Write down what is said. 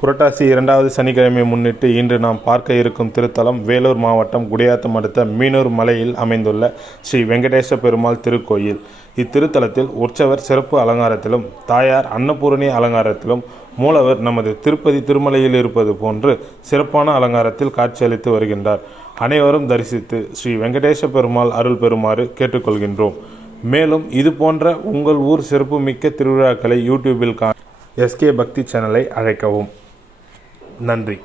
புரட்டாசி 2வது சனிக்கிழமையை முன்னிட்டு இன்று நாம் பார்க்க இருக்கும் திருத்தலம் வேலூர் மாவட்டம் குடியாத்தம் அடுத்த மீனூர் மலையில் அமைந்துள்ள ஸ்ரீ வெங்கடேச பெருமாள் திருக்கோயில். இத்திருத்தலத்தில் உற்சவர் சிறப்பு அலங்காரத்திலும் தாயார் அன்னபூரணி அலங்காரத்திலும் மூலவர் நமது திருப்பதி திருமலையில் இருப்பது போன்று சிறப்பான அலங்காரத்தில் காட்சியளித்து வருகின்றார். அனைவரும் தரிசித்து ஸ்ரீ வெங்கடேச பெருமாள் அருள் பெறுமாறு கேட்டுக்கொள்கின்றோம். மேலும் இது போன்ற உங்கள் ஊர் சிறப்புமிக்க திருவிழாக்களை யூடியூபில் SK பக்தி சேனலை அழைக்கவும். நன்றி.